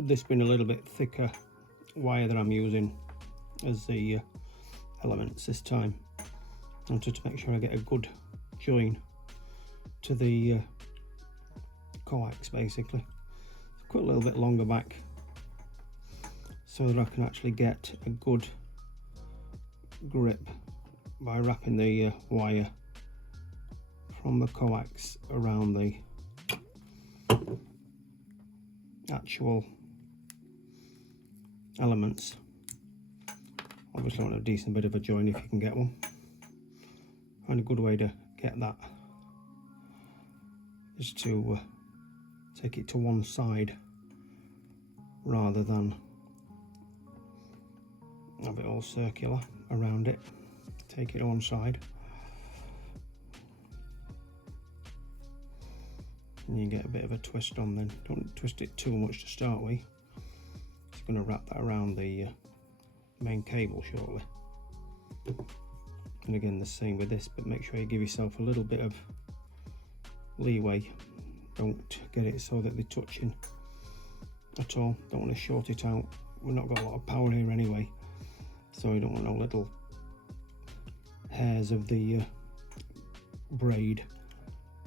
this being a little bit thicker wire that I'm using as the elements this time, I wanted to make sure I get a good join to the coax basically. Cut a little bit longer back so that I can actually get a good grip by wrapping the wire from the coax around the actual elements. Obviously want a decent bit of a join if you can get one. And a good way to get that is to take it to one side rather than have it all circular around it. Take it on side and you get a bit of a twist on then. Don't twist it too much to start with. It's going to wrap that around the main cable shortly. And again the same with this, but make sure you give yourself a little bit of leeway. Don't get it so that they're touching at all. Don't want to short it out. We've not got a lot of power here anyway, so you don't want no little hairs of the braid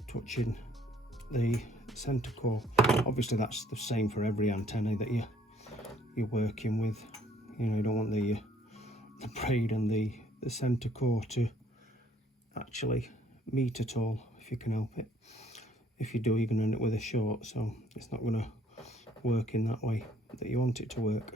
touching the center core. Obviously that's the same for every antenna that you're working with. You know, you don't want the braid and the center core to actually meet at all if you can help it. If you do, you're going to end up with a short, so it's not going to work in that way that you want it to work.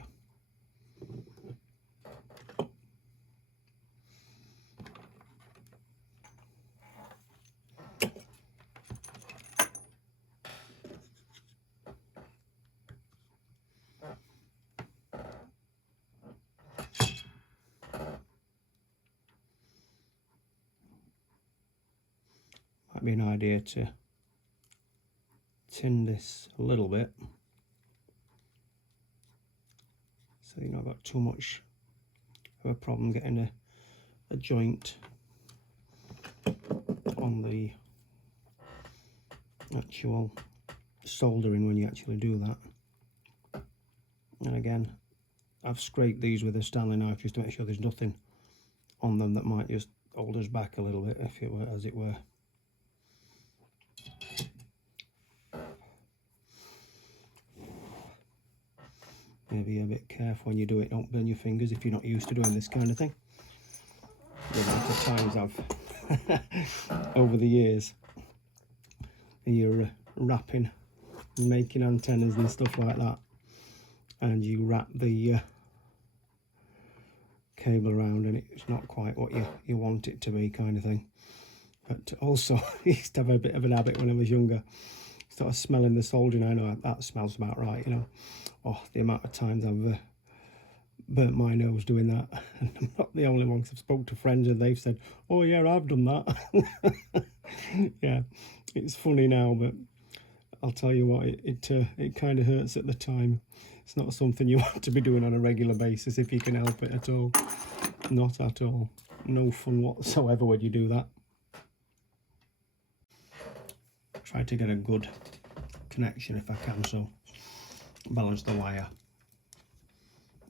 Might be an idea to tin this a little bit so you've not got too much of a problem getting a joint on the actual soldering when you actually do that. And again, I've scraped these with a Stanley knife just to make sure there's nothing on them that might just hold us back a little bit, if it were, as it were. Be a bit careful when you do it, don't burn your fingers if you're not used to doing this kind of thing. The amount of times I've over the years you're wrapping, making antennas and stuff like that, and you wrap the cable around and it's not quite what you want it to be, kind of thing. But also I used to have a bit of an habit when I was younger, sort of smelling the soldering. I know that smells about right, you know. Oh, the amount of times I've burnt my nose doing that. And I'm not the only one, 'cause I've spoke to friends and they've said, oh yeah, I've done that. Yeah, it's funny now, but I'll tell you what, it kind of hurts at the time. It's not something you want to be doing on a regular basis if you can help it at all. Not at all. No fun whatsoever when you do that. Try to get a good connection if I can, so balance the wire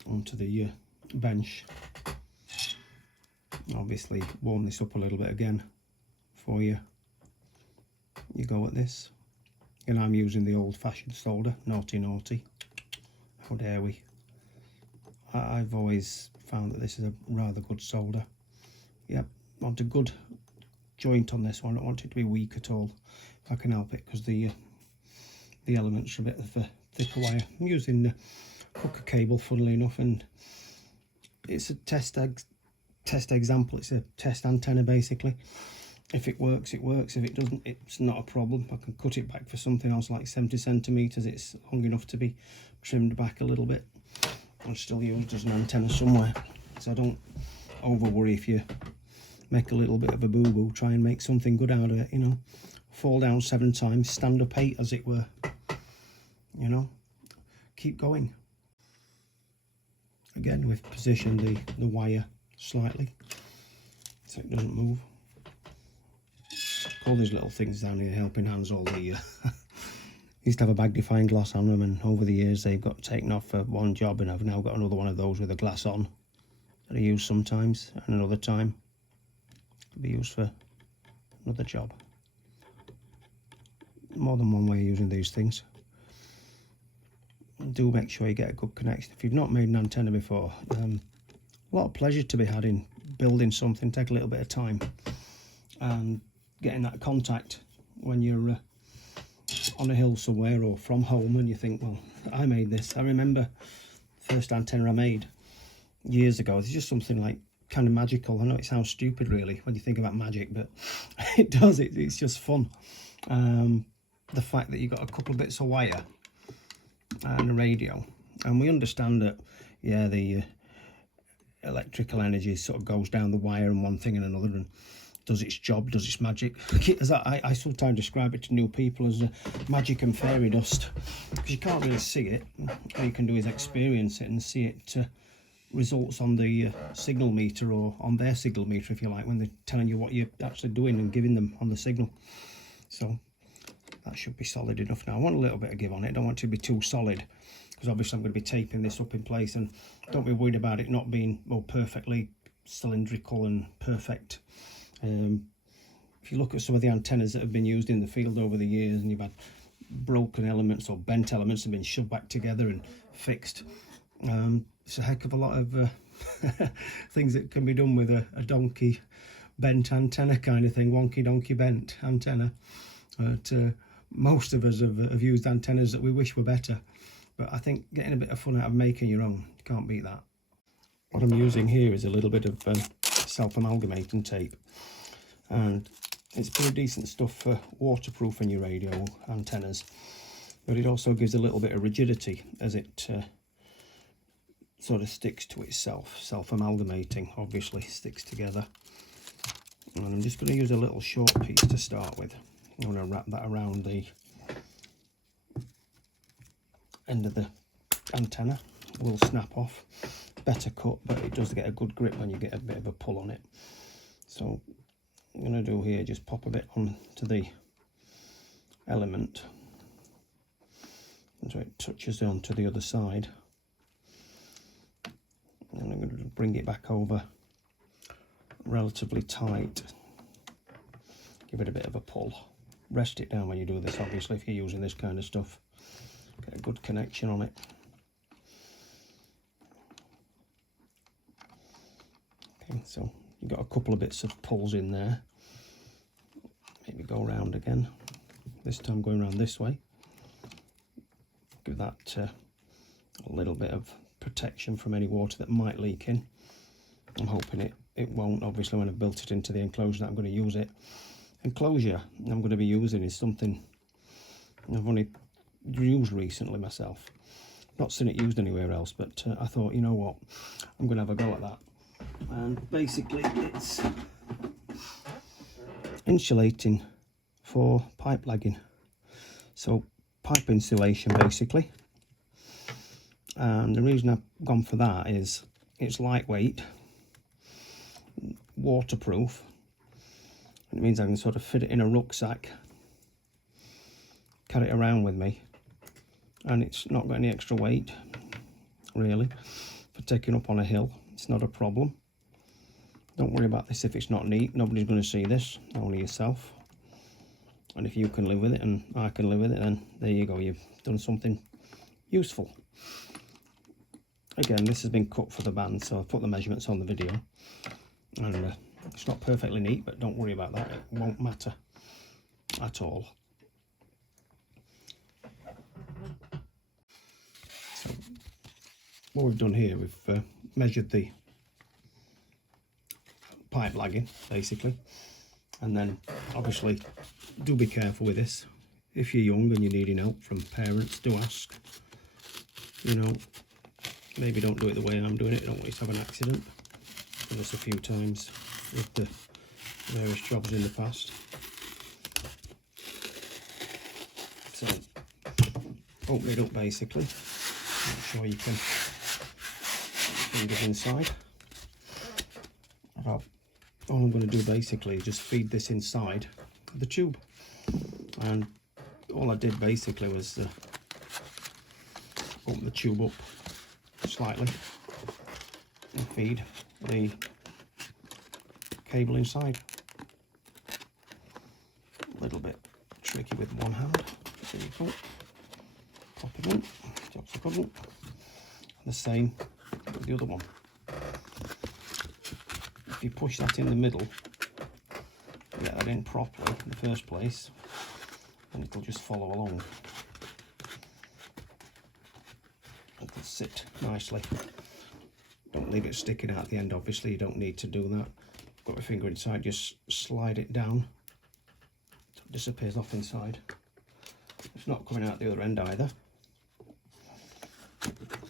onto the bench. Obviously warm this up a little bit again before you go at this. And I'm using the old-fashioned solder. Naughty naughty, how dare we. I've always found that this is a rather good solder. Yep, want a good joint on this one. I don't want it to be weak at all if I can help it, because the elements are a bit of a thicker wire. I'm using hooker cable, funnily enough, and it's a test example. It's a test antenna basically. If it works, it works. If it doesn't, it's not a problem. I can cut it back for something else like 70 centimeters. It's long enough to be trimmed back a little bit and still used as an antenna somewhere. So don't over worry if you make a little bit of a boo-boo. Try and make something good out of it, you know. Fall down 7 times, stand up 8, as it were. You know, keep going. Again, we've positioned the wire slightly so it doesn't move. All these little things down here, helping hands, all the Used to have a magnifying glass on them, and over the years they've got taken off for one job, and I've now got another one of those with a glass on that I use sometimes, and another time it'll be used for another job. More than one way of using these things. Do make sure you get a good connection. If you've not made an antenna before, a lot of pleasure to be had in building something. Take a little bit of time and getting that contact when you're on a hill somewhere or from home, and you think, well, I made this. I remember the first antenna I made years ago. It's just something like kind of magical. I know it sounds stupid really when you think about magic, but it does. It's just fun. The fact that you've got a couple of bits of wire and a radio, and we understand that, yeah, the electrical energy sort of goes down the wire and one thing and another and does its job, does its magic. As I sometimes describe it to new people as magic and fairy dust, because you can't really see it. All you can do is experience it and see it results on the signal meter, or on their signal meter if you like, when they're telling you what you're actually doing and giving them on the signal. So that should be solid enough now. I want a little bit of give on it. I don't want it to be too solid, because obviously I'm going to be taping this up in place, and don't be worried about it not being, well, perfectly cylindrical and perfect. If you look at some of the antennas that have been used in the field over the years, and you've had broken elements or bent elements have been shoved back together and fixed, it's a heck of a lot of things that can be done with a donkey bent antenna kind of thing, wonky donkey bent antenna. But most of us have used antennas that we wish were better, but I think getting a bit of fun out of making your own, you can't beat that. What I'm using here is a little bit of self-amalgamating tape, and it's pretty decent stuff for waterproofing your radio antennas, but it also gives a little bit of rigidity as it sort of sticks to itself. Self-amalgamating obviously sticks together, and I'm just going to use a little short piece to start with. I'm going to wrap that around the end of the antenna. It will snap off. Better cut, but it does get a good grip when you get a bit of a pull on it. So I'm going to do here, just pop a bit onto the element, and so it touches onto the other side. And I'm going to bring it back over relatively tight. Give it a bit of a pull. Rest it down when you do this, obviously, if you're using this kind of stuff. Get a good connection on it. Okay, so you've got a couple of bits of pulls in there. Maybe go around again. This time going around this way. Give that a little bit of protection from any water that might leak in. I'm hoping it won't. Obviously, when I've built it into the enclosure that I'm going to use it. Enclosure I'm going to be using is something I've only used recently myself. Not seen it used anywhere else, but I thought, you know what, I'm going to have a go at that. And basically it's insulating for pipe lagging, so pipe insulation basically. And the reason I've gone for that is it's lightweight, waterproof. It means I can sort of fit it in a rucksack, carry it around with me, and it's not got any extra weight really for taking up on a hill. It's not a problem. Don't worry about this if it's not neat. Nobody's going to see this, only yourself. And if you can live with it and I can live with it, then there you go, you've done something useful. Again, this has been cut for the band, so I've put the measurements on the video, and it's not perfectly neat, but don't worry about that, it won't matter at all. So what we've done here, we've measured the pipe lagging basically, and then obviously do be careful with this. If you're young and you're needing help from parents, do ask. You know, maybe don't do it the way I'm doing it. I don't want you to have an accident. I've done this a few times with the various jobs in the past. So open it up basically, make sure you can fingers inside. All I'm going to do basically is just feed this inside the tube, and all I did basically was open the tube up slightly and feed the cable inside. A little bit tricky with one hand. There you go. Pop it in, drops the puzzle. The same with the other one. If you push that in the middle, get that in properly in the first place, and it'll just follow along. It'll sit nicely. Don't leave it sticking out at the end, obviously, you don't need to do that. Got your finger inside, just slide it down. It disappears off inside. It's not coming out the other end either.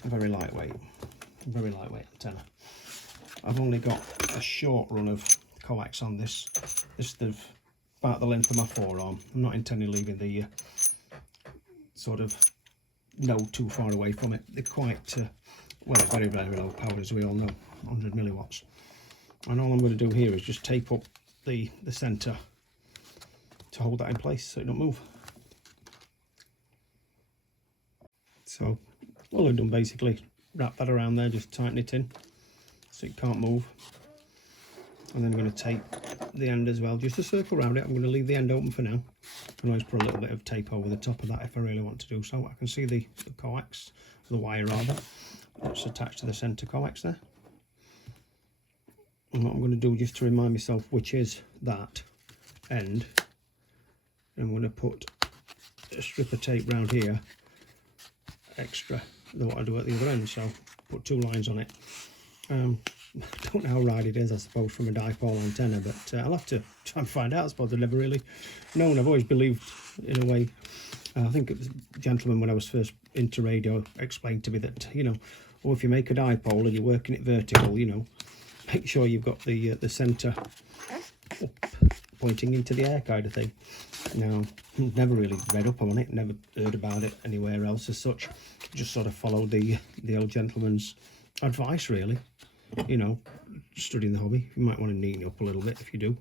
Very lightweight antenna. I've only got a short run of coax on this. This is about the length of my forearm. I'm not intending leaving the sort of node too far away from it. They're quite, well, very, very low power, as we all know, 100 milliwatts. And all I'm going to do here is just tape up the centre to hold that in place so it don't move. So all I've done basically, wrap that around there, just tighten it in so it can't move. And then I'm going to tape the end as well, just a circle around it. I'm going to leave the end open for now. I can always put a little bit of tape over the top of that if I really want to do so. I can see the coax, the wire rather, that's attached to the centre coax there. And what I'm going to do, just to remind myself which is that end, I'm going to put a strip of tape round here, extra than what I do at the other end, so put 2 lines on it. I don't know how right it is, I suppose, from a dipole antenna, but I'll have to try and find out. I suppose I've never really known. I've always believed, in a way, I think it was a gentleman when I was first into radio explained to me that, you know, or if you make a dipole and you're working it vertical, you know, make sure you've got the centre up, pointing into the air kind of thing. Now, never really read up on it, never heard about it anywhere else as such. Just sort of followed the old gentleman's advice, really. You know, studying the hobby. You might want to neaten it up a little bit. If you do,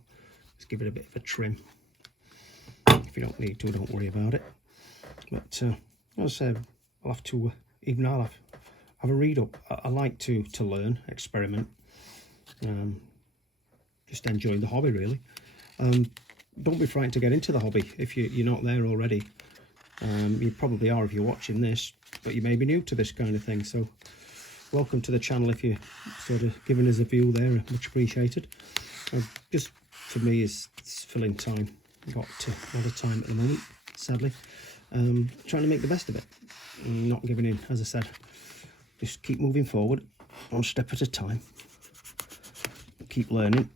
just give it a bit of a trim. If you don't need to, don't worry about it. But as I said, I'll have to, even I'll have a read up. I like to learn, experiment, just enjoy the hobby, really. Don't be frightened to get into the hobby if you're not there already. You probably are if you're watching this, but you may be new to this kind of thing. So welcome to the channel. If you're sort of giving us a view there, much appreciated. Just for me, it's filling time. I've got a lot of time at the moment, sadly. Trying to make the best of it, not giving in. As I said, just keep moving forward, one step at a time. Keep learning,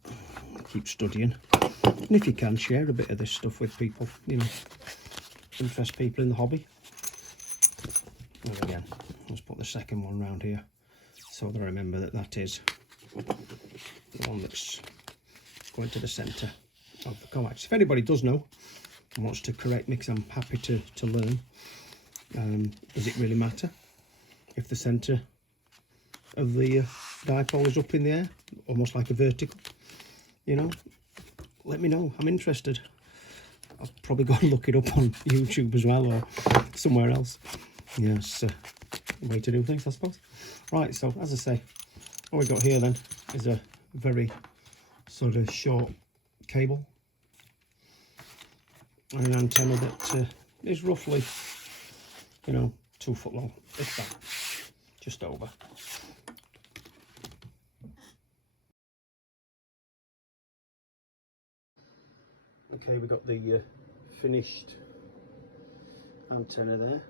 keep studying, and if you can, share a bit of this stuff with people, you know, interest people in the hobby. And again, let's put the second one round here so that I remember that is the one that's going to the centre of the coax. If anybody does know and wants to correct me, because I'm happy to learn, does it really matter if the centre of the dipole is up in the air, almost like a vertical? You know, let me know. I'm interested. I'll probably go and look it up on YouTube as well, or somewhere else. Yes, way to do things, I suppose. Right, so as I say, what we've got here then is a very sort of short cable and an antenna that is roughly, you know, 2 foot long, if that, just over. Okay, we've got the finished antenna there.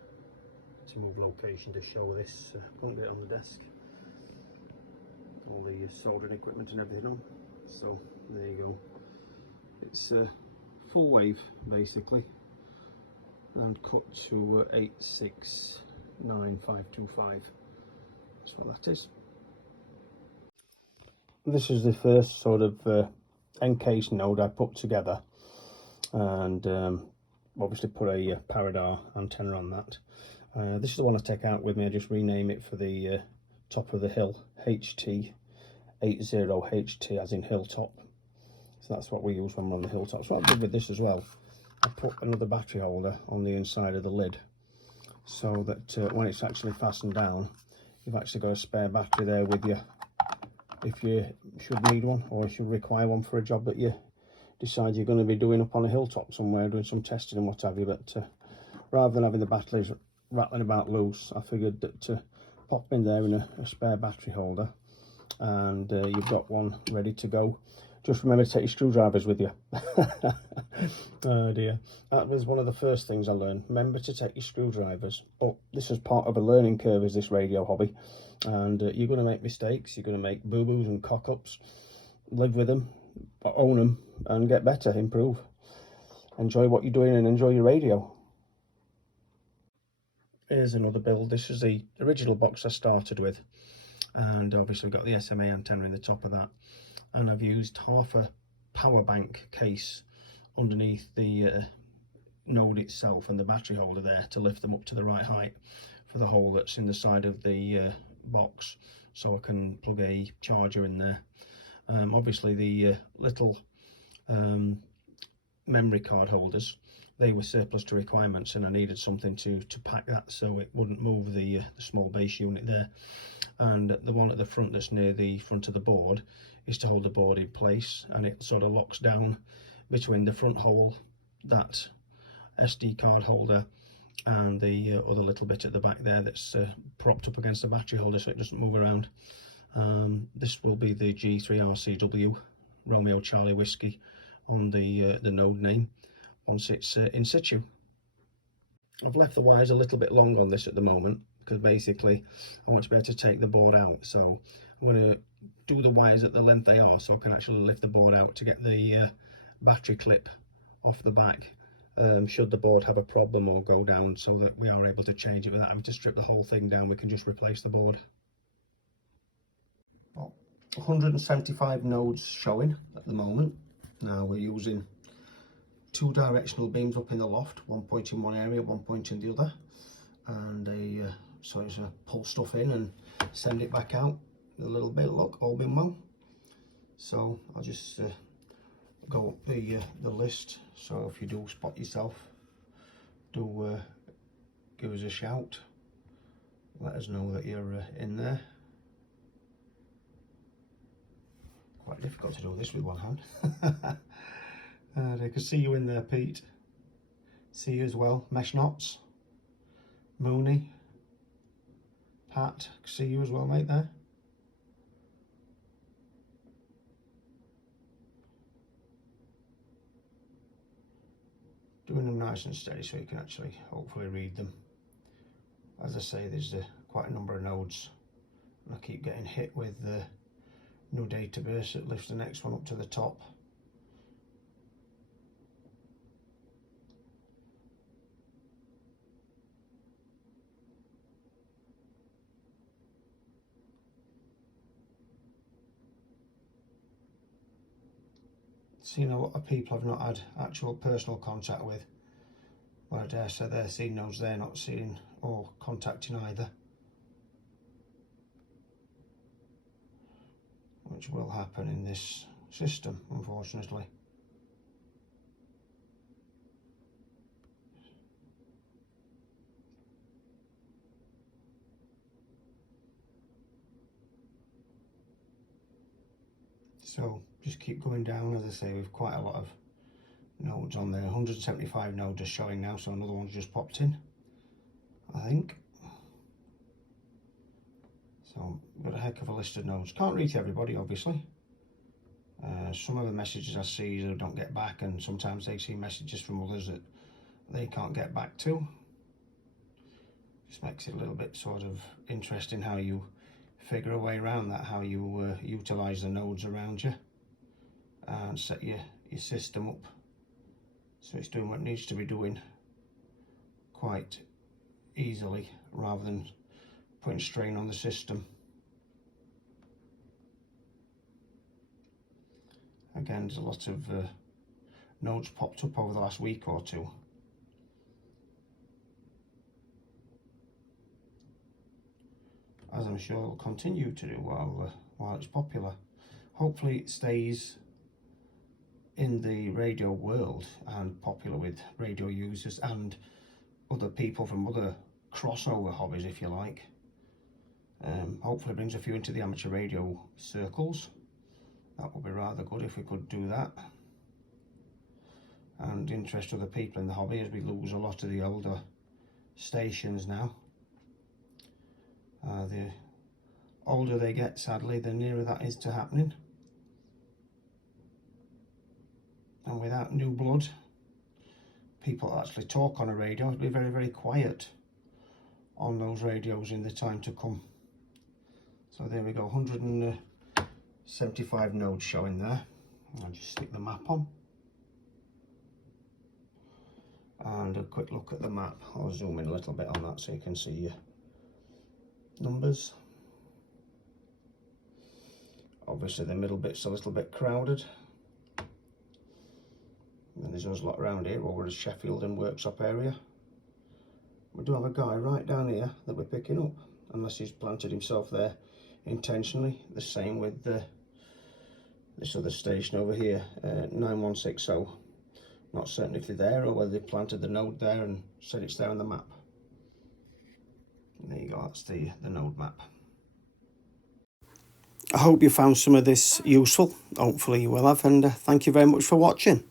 To move location to show this, won't get it on the desk. All the soldering equipment and everything on. So there you go. It's full wave basically, and cut to 869525. That's what that is. This is the first sort of encased node I put together, and obviously put a Paradar antenna on that. This is the one I take out with me. I just rename it for the top of the hill, HT80HT, as in hilltop. So that's what we use when we're on the hilltops. What I did with this as well I put another battery holder on the inside of the lid, so that when it's actually fastened down, you've actually got a spare battery there with you if you should need one, or should require one for a job that you decide you're going to be doing up on a hilltop somewhere, doing some testing and what have you. But rather than having the batteries rattling about loose, I figured that pop in there in a spare battery holder, and you've got one ready to go. Just remember to take your screwdrivers with you. Oh dear, that was one of the first things I learned. Remember to take your screwdrivers. But this is part of a learning curve, is this radio hobby, and you're going to make mistakes, you're going to make boo-boos and cock-ups. Live with them, own them, and get better, improve. Enjoy what you're doing and enjoy your radio. Here's another build. This is the original box I started with, and obviously got the SMA antenna in the top of that, and I've used half a power bank case underneath the node itself and the battery holder there to lift them up to the right height for the hole that's in the side of the box, so I can plug a charger in there. Obviously the little memory card holders, they were surplus to requirements, and I needed something to pack that so it wouldn't move the small base unit there. And the one at the front that's near the front of the board is to hold the board in place, and it sort of locks down between the front hole, that SD card holder, and the other little bit at the back there that's propped up against the battery holder so it doesn't move around. This will be the G3RCW Romeo Charlie Whiskey on the node name once it's in situ. I've left the wires a little bit long on this at the moment because basically I want to be able to take the board out, so I'm going to do the wires at the length they are so I can actually lift the board out to get the battery clip off the back, should the board have a problem or go down, so that we are able to change it without having to strip the whole thing down. We can just replace the board. Well, 175 nodes showing at the moment. Now we're using 2 directional beams up in the loft, 1 point in one area, 1 point in the other, and so it's to pull stuff in and send it back out a little bit. Look, all been well. So I'll just go up the list, so if you do spot yourself, do give us a shout, let us know that you're in there. Quite difficult to do this with one hand. And I can see you in there, Pete. See you as well. Mesh Knots, Mooney, Pat, see you as well, mate, there. Doing them nice and steady so you can actually hopefully read them. As I say, there's quite a number of nodes, and I keep getting hit with the new database that lifts the next one up to the top. Seen a lot of people I've not had actual personal contact with, but I dare say they're seeing nodes they're not seeing or contacting either, which will happen in this system, unfortunately. So just keep going down. As I say, we've quite a lot of nodes on there. 175 nodes are showing now, so another one's just popped in, I think. So we've got a heck of a list of nodes. Can't reach everybody, obviously. Some of the messages I see I don't get back, and sometimes they see messages from others that they can't get back to. Just makes it a little bit sort of interesting how you figure a way around that, how you utilize the nodes around you and set your system up so it's doing what it needs to be doing quite easily, rather than putting strain on the system. Again, there's a lot of nodes popped up over the last week or two. As I'm sure it'll continue to do while it's popular. Hopefully it stays in the radio world and popular with radio users and other people from other crossover hobbies, if you like. Hopefully brings a few into the amateur radio circles. That would be rather good if we could do that, and interest other people in the hobby, as we lose a lot of the older stations now. The older they get, sadly, the nearer that is to happening. And without new blood, people actually talk on a radio, it'll be very, very quiet on those radios in the time to come. So there we go, 175 nodes showing there. I'll just stick the map on. And a quick look at the map. I'll zoom in a little bit on that so you can see your numbers. Obviously the middle bit's a little bit crowded. And there's us lot around here over at Sheffield and Workshop area. We do have a guy right down here that we're picking up, unless he's planted himself there intentionally. The same with this other station over here, 9160. Not certain if they're there or whether they planted the node there and said it's there on the map. And there you go, that's the node map. I hope you found some of this useful. Hopefully you will have, and thank you very much for watching.